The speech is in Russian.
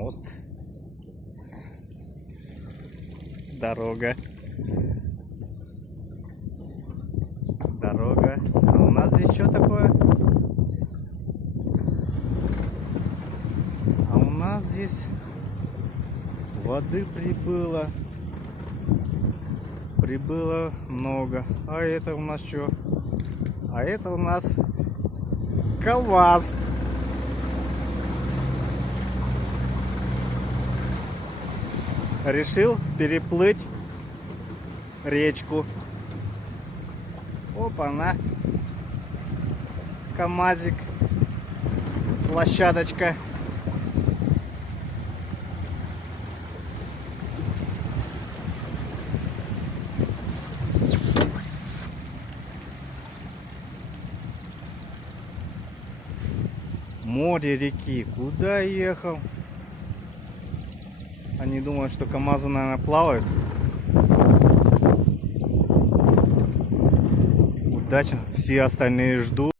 мост. Дорога. Дорога. А у нас здесь что такое? А у нас здесь воды прибыло. Прибыло много. А это у нас что? А это у нас КамАЗ. Решил переплыть речку. Опа-на. КамАЗик. Площадочка. Море реки. Куда ехал? Они думают, что КамАЗы, наверное, плавают. Удачи. Все остальные ждут.